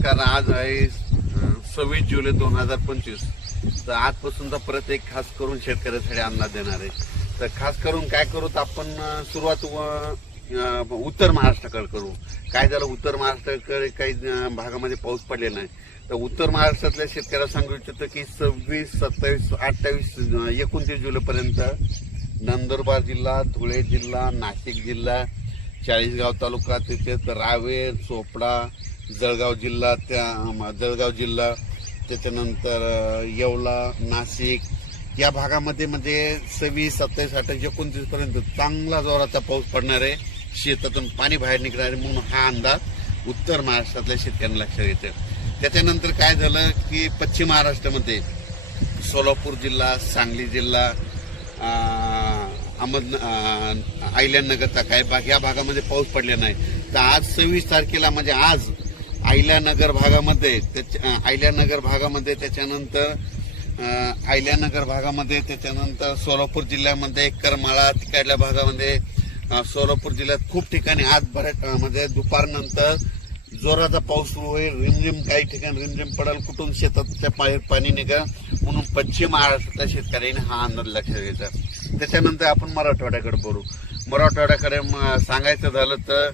नमस्कार. आज आहे 26 जुलै 2025. तर आजपासूनचा परत एक खास करून शेतकऱ्यासाठी अंदाज देणार आहे. तर खास करून काय करू तर आपण सुरुवात उत्तर महाराष्ट्राकडे करू. काय झालं, उत्तर महाराष्ट्राकडे काही भागामध्ये पाऊस पडलेला नाही. तर उत्तर महाराष्ट्रातल्या शेतकऱ्याला सांगू इच्छितो की 26, 27, 28, 29 जुलैपर्यंत नंदुरबार जिल्हा, धुळे जिल्हा, नाशिक जिल्हा, चाळीसगाव तालुका, त्याच्यात रावेर, चोपडा, जळगाव जिल्हा, त्याच्यानंतर येवला, नाशिक या भागामध्ये म्हणजे 26, 27, 28, 29 पर्यंत चांगला जोराचा पाऊस पडणार आहे. शेतातून पाणी बाहेर निघणार आहे म्हणून हा अंदाज उत्तर महाराष्ट्रातल्या शेतकऱ्यांना लक्षात येतो. त्याच्यानंतर काय झालं की पश्चिम महाराष्ट्रामध्ये सोलापूर जिल्हा, सांगली जिल्हा, अहिल्यानगरचा काही भाग या भागामध्ये पाऊस पडले नाही. तर आज 26 तारखेला म्हणजे आज अहिल्यानगर भागामध्ये त्याच्यानंतर सोलापूर जिल्ह्यामध्ये करमाळा तिकडल्या भागामध्ये सोलापूर जिल्ह्यात खूप ठिकाणी आज बऱ्याच म्हणजे दुपारनंतर जोराचा पाऊस सुरू होईल. रिमझिम काही ठिकाणी रिमझिम पडेल, कुठून शेताच्या बाहेर पाणी निघेल म्हणून पश्चिम महाराष्ट्रातल्या शेतकऱ्यांनी हा अंदाज लक्षात घ्यायचा. त्याच्यानंतर आपण मराठवाड्याकडे बोलू. मराठवाड्याकडे सांगायचं झालं तर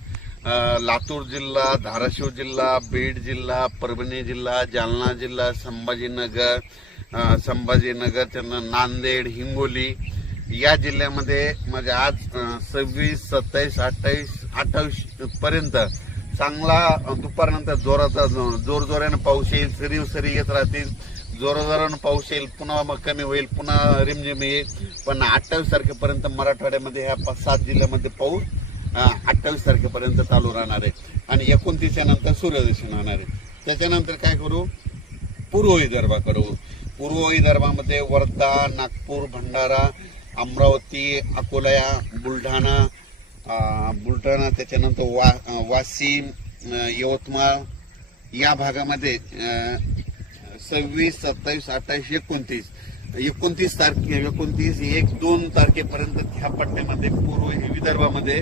लातूर जिल्हा, धाराशिव जिल्हा, बीड जिल्हा, परभणी जिल्हा, जालना जिल्हा, संभाजीनगर, त्यांना नांदेड, हिंगोली या जिल्ह्यामध्ये म्हणजे आज 26, 27, 28 पर्यंत चांगला दुपारनंतर जोरजोरानं पाऊस येईल. सरी येत राहतील, जोराजोरानं पाऊस येईल, पुन्हा मग कमी होईल, पुन्हा रिमझिम येईल. पण 28 तारखेपर्यंत मराठवाड्यामध्ये ह्या 5-7 जिल्ह्यामध्ये पाऊस 28 तारखेपर्यंत चालू राहणार आहे आणि 29 नंतर सूर्यदर्शन होणार आहे. त्याच्यानंतर काय करू, पूर्व विदर्भाकडे. पूर्व विदर्भामध्ये वर्धा, नागपूर, भंडारा, अमरावती, अकोला, बुलढाणा, त्याच्यानंतर वाशिम, यवतमाळ या भागामध्ये 26, 27, 28, 29 तारखे 1-2 तारखेपर्यंत ह्या पट्ट्यामध्ये पूर्व विदर्भामध्ये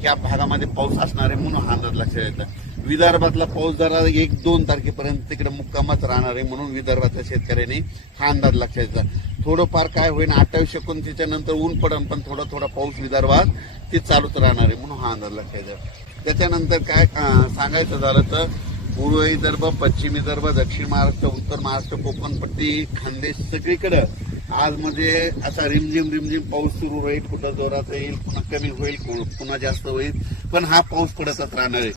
ह्या भागामध्ये पाऊस असणार आहे म्हणून हा अंदाज लक्षात येतो. विदर्भातला पाऊस जरा 1-2 तारखेपर्यंत तिकडे मुक्कामच राहणार आहे म्हणून विदर्भातल्या शेतकऱ्यांनी हा अंदाज लक्षात येतो. थोडंफार काय होईल 28-29 नंतर ऊन पडेल, पण थोडा पाऊस विदर्भात ते चालूच राहणार आहे म्हणून हा अंदाज लक्षात येतो. त्याच्यानंतर काय सांगायचं झालं तर पूर्व विदर्भ, पश्चिम विदर्भ, दक्षिण महाराष्ट्र, उत्तर महाराष्ट्र, कोकणपट्टी, खानदेश सगळीकडे आज म्हणजे असा रिमझिम पाऊस सुरू होईल. कुठं जोरात येईल, पुन्हा कमी होईल, पुन्हा जास्त होईल, पण हा पाऊस पडतच राहणार आहे.